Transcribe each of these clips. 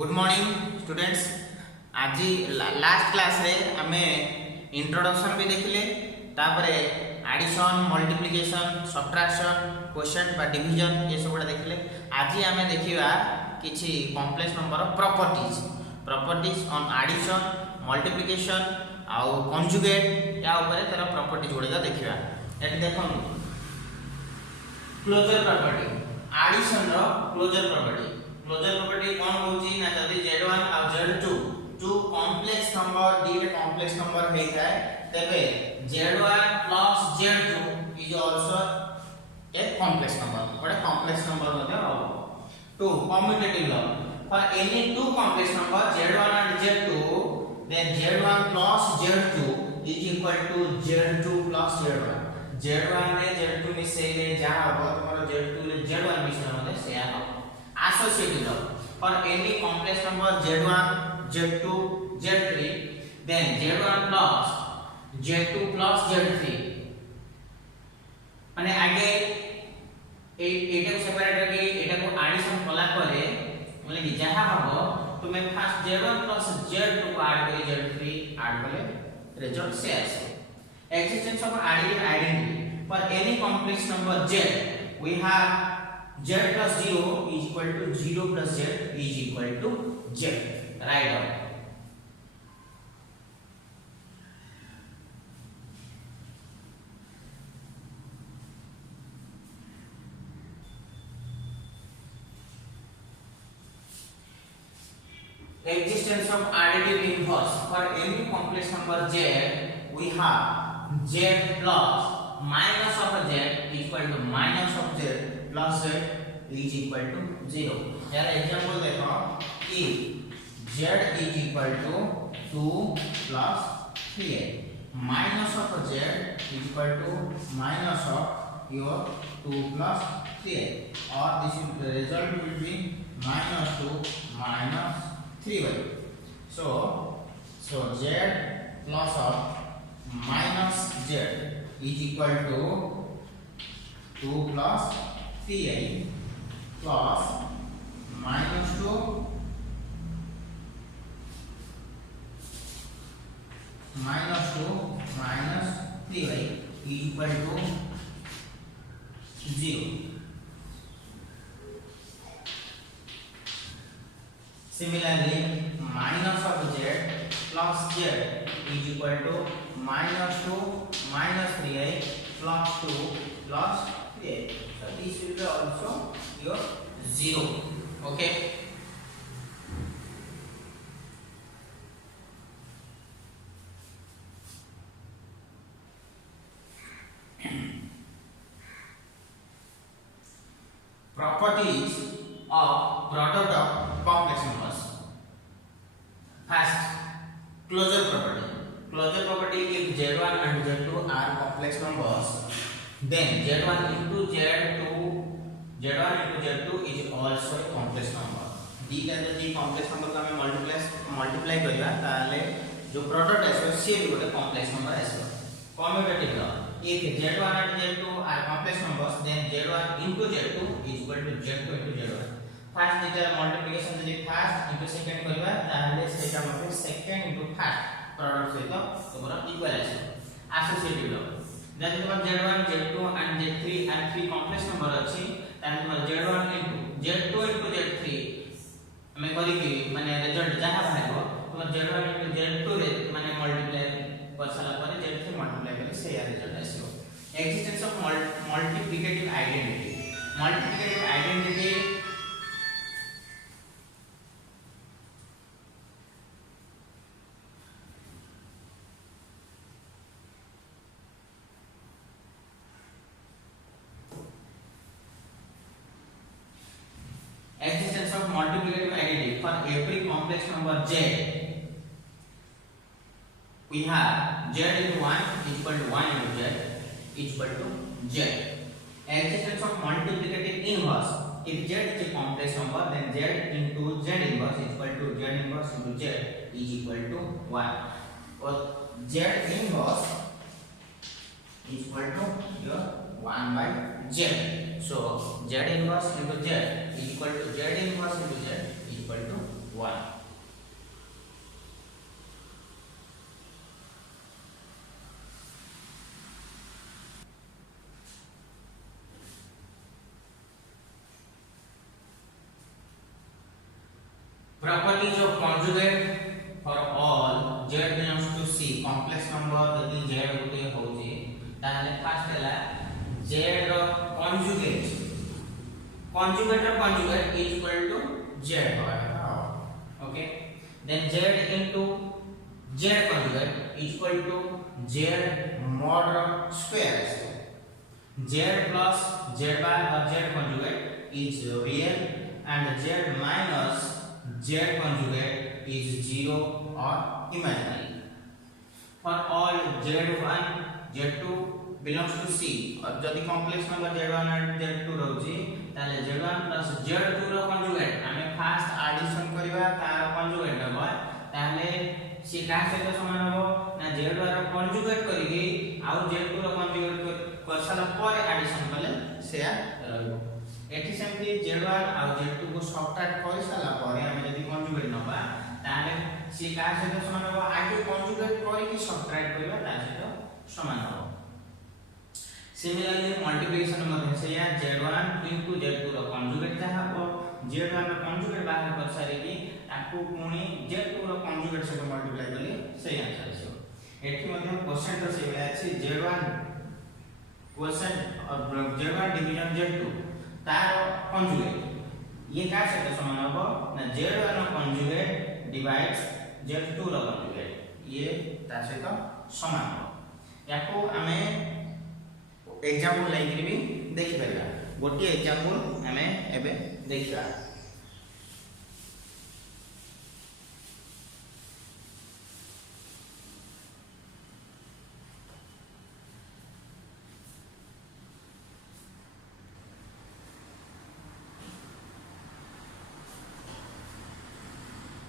Good morning students. आज last class रे आमे इंट्रोडक्शन भी देखिले, तापरे एडिशन, मल्टीप्लिकेशन, सब्ट्रैक्शन, क्वोशिएंट बा डिवीजन ये सब देखिले। आज आमे देखिबा किछि complex number properties on addition, multiplication आउ कंजुगेट या ऊपर तेरा प्रॉपर्टीज गुडा देखिबा। एटी देखन क्लोजर प्रॉपर्टी, एडिशन रो क्लोजर प्रॉपर्टी कौन होची ना, जदी z1 और z2 जो कॉम्प्लेक्स नंबर डी कॉम्प्लेक्स नंबर हे थाए तबे z1 plus z2 is also a complex number, बड़े कॉम्प्लेक्स नंबर मध्ये हो। Two commutative law for any two complex number z1 and z2 then z1 plus z2 is equal to z2 plus z1। z1 रे z2 मिसेले जा हो तमरो z2 रे z1 मिसला मध्ये सेया हो। Associative law for any complex number z1, z2, z3 then z1 plus z2 plus z3 माने आगे एटा को separate करके एटा को एडिशन कला करे माने कि जहां हबो तुमे फर्स्ट z1 plus z2 को ऐड करे z3 ऐड करे रिजल्ट से आसे। Existence of additive identity for any complex number z we have z plus 0 is equal to 0 plus z is equal to z, right down। Existence of additive inverse for any complex number z we have z plus minus of z equal to minus of z plus z is equal to 0। यार example देखो कि z is equal to 2 plus 3a minus of z is equal to minus of your 2 plus 3a, or this is the result will be minus 2 minus 3y। so z plus of minus z is equal to 2 plus 3a plus minus 2 minus 3y is equal to 0। Similarly, minus of z plus z is equal to minus 2 minus 3i plus 2 plus 3i। So this will be also your 0। Okay। Properties of product of complex numbers। First, closure property। Closure property, if z1 and z2 are complex numbers, then z1 into z2 is also a complex number। दी का जदी complex number का हमें multiply करिया ताले जो product आसो से भी गोटे complex number आसो। Commutative law, if z1 and z2 are complex numbers then z1 into z2 is equal to z2 into z1। First दिटा मल्टीप्लिकेशन जदी फर्स्ट into सेकंड करिया ताले सेटा मते सेकंड into फर्स्ट प्रोडक्ट सहित तमरा इक्वल आसो। एसोसिएटिव लॉ, जदी तुम z1 z2 and z3 and 3 complex number अछि ताले तुम z1 into z2 into z3 हमें करी कि माने रिजल्ट जहां बाहरबो तुम z1 into z2 रे माने मल्टीप्लाई कर साला पर z3 मल्टीप्लाई करे से या रिजल्ट आसीबो। Existence of multiplicative identity existence of multiplicative identity for every complex number z we have z into 1 is equal to 1 into z is equal to z। Existence of multiplicative inverse, if z is a complex number then z into z inverse is equal to z inverse into z is equal to 1, or z inverse is equal to your 1 by z। So z inverse into z is equal to z inverse into z is equal to 1। properties of conjugate for all z belongs to c complex number यदि z गुटे होची ताले first हला z रो conjugate is equal to z okay then z into z conjugate is equal to z mod square z plus z bar or z conjugate is real and z minus z conjugate is 0 or imaginary. For all z1 z2 belongs to c और जदि complex number z1 और z2 रहउची ताले z1 plus z2 रो conjugate हमें fast addition करबा तार conjugate हबो ताले सी का सहित समान हबो ना z1 रो conjugate करिके आउ z2 रो conjugate करसाला पर एडिशन कले सेया रहबो एठी सेमती z1 और z2 को सबट्रैक्ट कर साला परे हमें यदि conjugate नबा ताले सी का सहित समान हबो आगे conjugate करिके सबट्रैक्ट करबा ता सहित समान हबो सिमिलरली मल्टीप्लिकेशन मध्ये सेया z1 into z2 रो conjugate जहा हो z1 रो conjugate बाहर कर सारी की ताकू पुणी z2 रो conjugate से मल्टीप्लाई करले सही आंसर आसो एठी मध्ये क्वेश्चन रो सेया अछि z1 क्वेश्चन और z1 डिवीजन z2 तार conjugate ये का से समान होबो ना z1 रो conjugate डिवाइड्स z2 रो conjugate ये ता से तो समान हो याको हमें एग्जांपल लाइक भी देखि परबा गोटे एग्जांपल हमें एबे देखिबा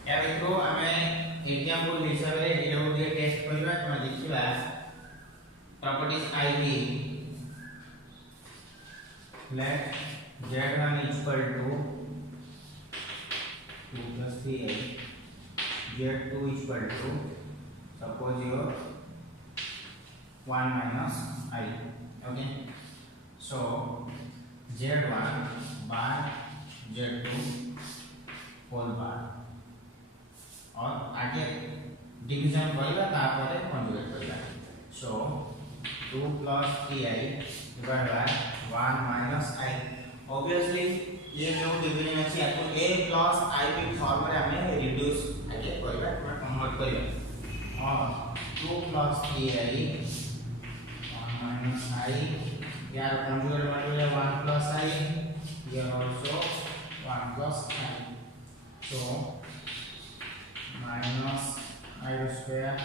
या देखो हमें एग्जांपल हिसाब रे एटा गोटे टेस्ट करबा त देखिबा properties IV let z1 equal to 2 plus 3i z2 equal to suppose your 1 minus I okay so z1 bar z2 whole bar और आगे डिवीजन करबा तापर कंजुगेट करबा so 2 plus 3i divided by 1 minus I obviously ये जो division अछि आपको a plus I के फॉर्म रे हमें रिड्यूस आगे करबा कन्वर्ट करबा और 2 plus 3i 1 minus I यार कंजुगेट माने 1 plus I here also 1 plus I so minus I square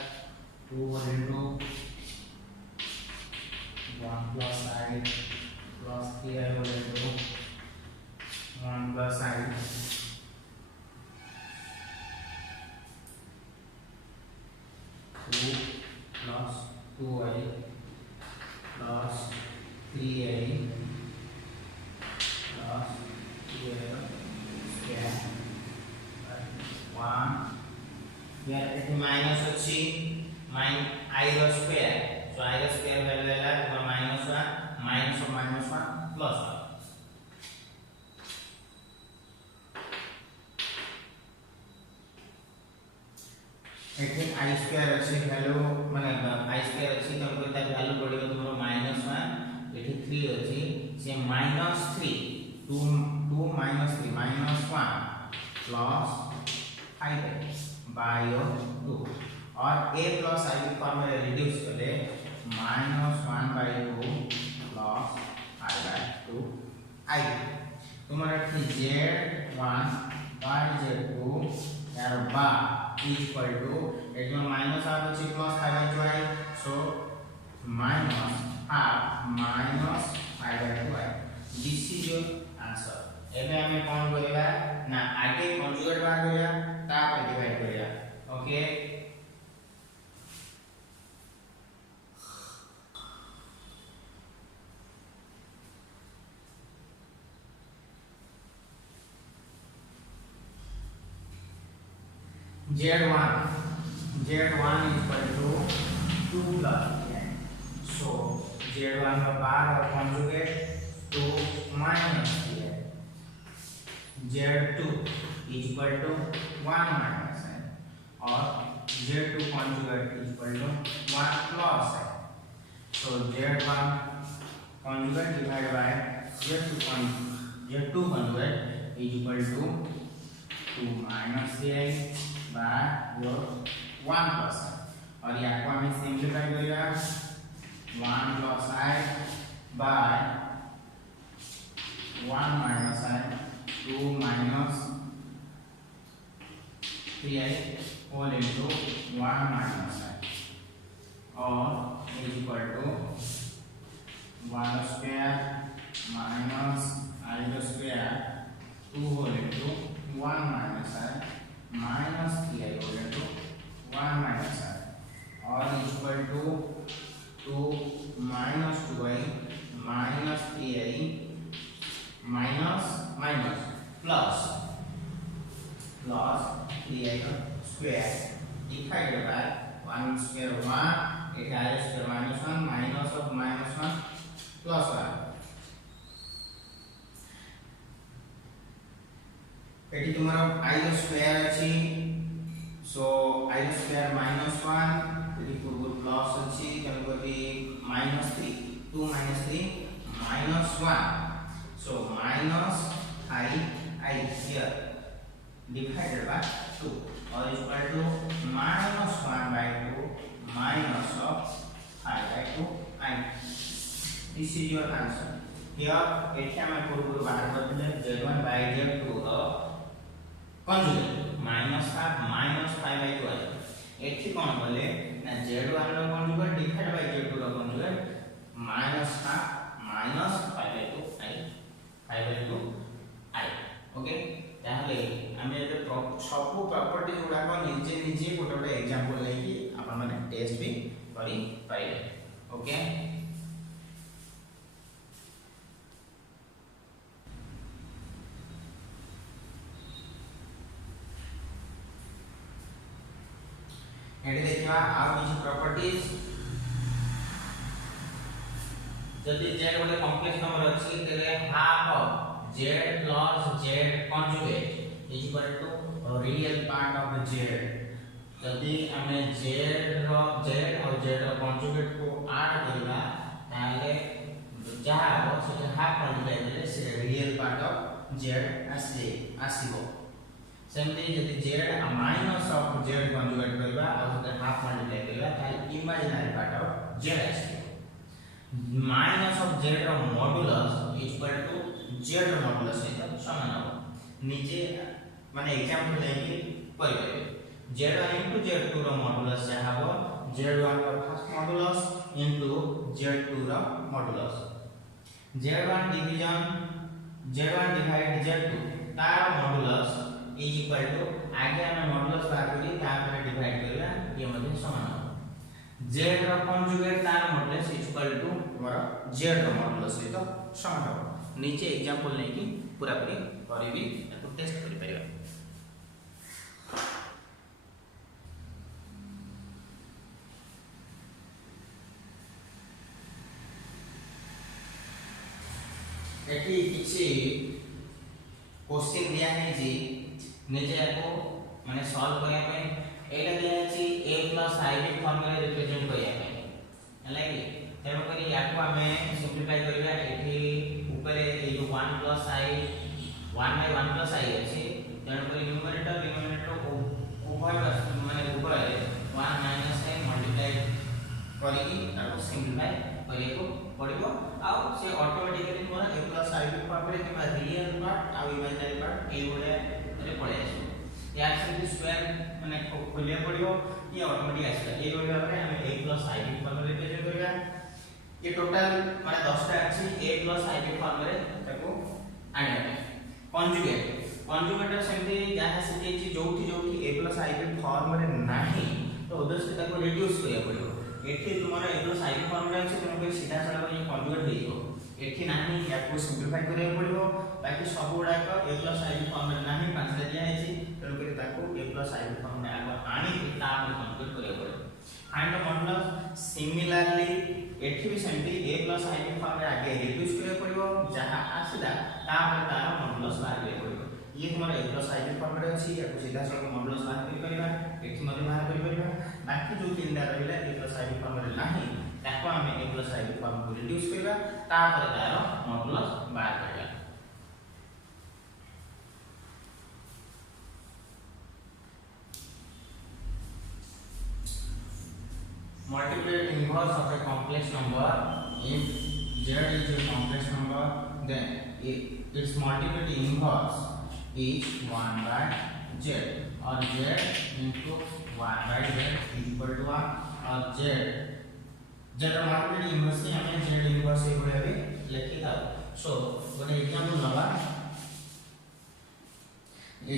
2 into 1 plus I plus 3i whole into 1 plus I 2 plus 2i plus 3i plus 2i square 1 here it minus अछि I row square so I row square value है minus 1 minus of minus 1 plus 1 एठी I square अछि value माने I square अछि त कोता value पडिबो तुमरो -1 एठी 3 अछि से -3 2 minus 3 minus 1 plus 5 by 2 और a plus I की फॉर्म में रिड्यूस कर ले -1 by 2 plus I by 2 I तुम्हारा z1 by z2 यार बा equal to it में minus आ तो plus 5 by 2 I so minus half minus 5 by 2 I this is your answer एबे हमें कौन करेगा ना आगे कंजुगेट बार करेगा ता पर डिवाइड करेगा okay z1 is equal to 2 plus 10 so z1 का बार और conjugate 2 minus 10 z2 is equal to 1 minus n और z2 conjugate is equal to 1 plus n. So z1 conjugate divided by z2 conjugate is equal to 2 minus n by your 1 plus n. और यहाँ को हमें simplify करेगा 1 plus I by 1 minus I 2 minus 3I whole into 1 minus I और is equal to 1 square minus I square 2 whole into 1 minus I minus 3I whole into 1 minus I और is equal to 2 minus 2I minus 3I minus plus 3I square divided by 1 square 1 it has square minus 1 minus of minus 1 plus 1 eighty तुम्हारा I square अछि so I square minus 1 पूर्व plus अछि कनबरी minus 3 2 minus 3 minus 1 so minus I here divided by 2 or is equal to minus 1 by 2 minus of I by 2 I. This is your answer. Here एठी हम पूर्व बाहर करथिले z1 by z2 row conjugate minus 5 minus 5 by 2 I. एठी कोन बोले ना z1 row conjugate divided by z2 row conjugate minus half minus 5 by 2 I 5 by 2 I. Okay ताहले हमें जो सब प्रॉपर्टी गुडा को निजे निजे गोटे एग्जांपल लेकी अपन माने टेस्ट भी करी पाइबे. ओके एडी देखिबा आउ किछ प्रॉपर्टीज जदि z गोटे कॉम्प्लेक्स नंबर अछि तेले half of z plus z conjugate is equal to real part of z. जदि हमें z और z रो conjugate को ऐड करबा ताले जहा हो से हाफ मल्टीप्लाई करले से रियल पार्ट ऑफ z आसीबो. सेमती जदि z minus of z conjugate करबा और से हाफ मल्टीप्लाई करबा ताले इमेजिनरी पार्ट ऑफ z आसीबो. माइनस ऑफ z रो modulus is equal to z रो मॉडुलस सहित समान हो. नीचे माने एग्जांपल लेके परिबे z1 into z2 रो मॉडुलस जहा हो z1 रो फर्स्ट मॉडुलस into z2 रो modulus. z1 division z1 divide z2 तार मॉडुलस इज इक्वल टू आगे हम मॉडुलस बाहर करी तापर डिवाइड करबा ये मध्ये समान हो. z रो कंजुगेट तार मॉडुलस इज इक्वल टू हमर z रो मॉडुलस सहित समान हो. नीचे एग्जांपल लेके पूरा पूरी करबी एतो टेस्ट करि परिबा. एटी किछि क्वेश्चन दिया है जी निजे को माने सॉल्व करया पे एटा दिया अछि a + i के फॉर्म में रिप्रेजेंट करया पे हला कि तेम करी याको हमें सिंपलीफाई करबा. एठी ऊपर ए जो 1 + i 1 by 1 + i अछि तेम करी न्यूमरेटर डिनोमिनेटर को उभय माने ऊपर 1 - i मल्टीप्लाई करी ताको सिंपलीफाई करे को पड़िबो आ से ऑटोमेटिकली मोर a + i के फॉर्म में किबा रियल पार्ट आ इमेजिनरी पार्ट ए गोटे रे पड़े आसी. या से स्क्वायर माने खोलिया पड़िबो ये ऑटोमेटिक आसी. ए गोटे बारे हम a + i के फॉर्म में रिप्रेजेंट करबा. ये टोटल माने 10 टा अछि a + i के फॉर्म में ताको आनिया. कंजुगेट सेमती जहा से जे जोठी a + i के फॉर्म में नाही तो उधर से ताको रिड्यूस करिया पड़िबो. एठी तुम्हारा a + i के फॉर्म में अछि तुमको सीधा साधा ये कंजुगेट देइबो. एठी नाही याको सिंपलीफाई करिया पड़िबो. बाकी सब गुडा को a + i के फॉर्म में नाही पांचले दिया अछि तनो के ताको a + i के फॉर्म में आगो आनी ता कंजुगेट करिया पड़िबो. Find the modulus. सिमिलरली एठी भी सेमती a + i के फॉर्म में आगे रिड्यूस करिया पड़िबो. जहा आसीला ता पर तार मॉडुलस बाहर करिया पड़िबो. ये तुम्हारा a प्लस i फॉर्म रे अछि या सीधा सळक मॉडुलस बाहर करि परिबा एठी मध्ये बाहर करि परिबा बाकी जो तीनटा रहिला a प्लस i फॉर्म रे नाही ताको हमें a प्लस i फॉर्म को रिड्यूस करबा तापर तार मॉडुलस बाहर करबा multiplied inverse of a complex number. If z is a complex number, then its multiplied inverse is 1 by z, or z into 1 by z is equal to 1, or z multiplied inverse से हमें z inverse ये बोले भी लिखी था. So one example लगा.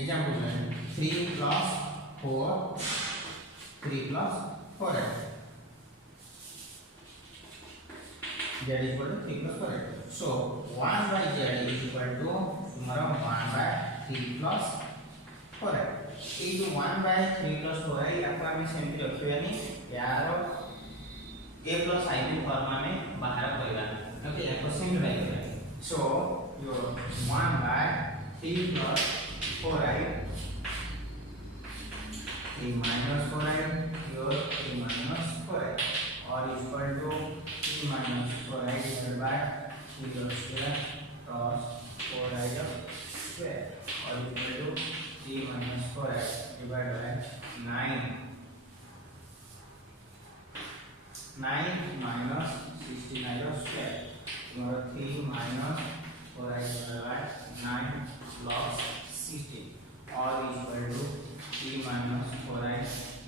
Example है 3 plus 4 z is equal to 3 plus 4. So 1 by z is equal to तुम्हारा 1 by 3 plus 4. ये जो 1 by 3 plus 4 है आपको हमें सेंटी रखियानी यार a plus i फॉर्म में बाहर करेगा. ओके आपको सिंपलीफाई करेगा. So your 1 by 3 plus 4i 3 minus 4i your 3 minus 4i or is equal to 3 minus 4i divided by 3 square plus 4i square or is equal to 3 minus 4i divided by 9 minus 69 square. 3 minus 4i divided by 9 plus 16 or is equal to 3 minus 4i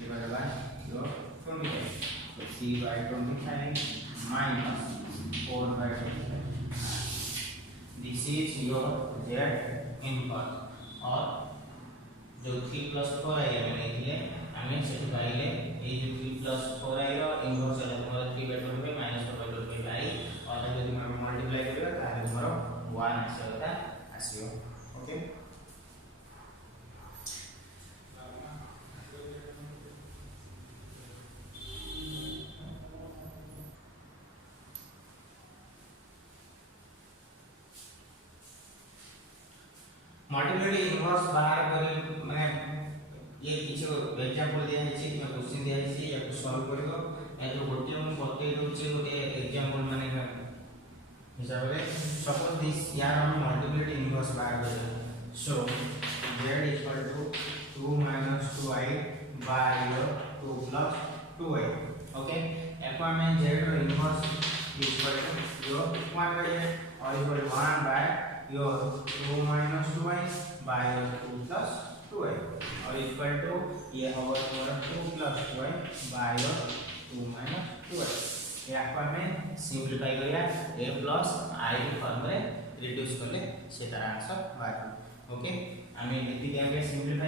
divided by your 25. 3 by 25 minus 4 by 25. This is your z inverse. और जो 3 plus 4i हमें लेते हैं हमें set पाइले ये जो 3 plus 4i रो inverse है तुम्हारा 3 by 25 minus 4 by 25 और जब तुम्हारा मल्टीप्लाई करेगा ताकि तुम्हारा 1 ऐसे होता है ऐसे. ओके मल्टीप्लिकेटिव इनवर्स बाहर कर माने ये किछ एग्जांपल दिया है कि क्वेश्चन दिया है या को सॉल्व करियो ए जो गोटे हम बते दोचे गोटे एग्जांपल माने हिसाब रे सपोज दिस यार हम मल्टीप्लिकेटिव इनवर्स बाहर कर. So z equal to 2 minus 2i by 2 plus 2i. Okay एको में z रो इनवर्स इक्वल टू जो 1 by z और equal 1 by your 2 minus 2i by 2 plus 2i और equal to ये होगा तुम्हारा 2 plus 2i by your 2 minus 2i. ये आपको हमें सिंपलीफाई करिया a plus i फॉर्म में रिड्यूस करले से तार आंसर बाहर. ओके हमें नीति के आगे सिंपलीफाई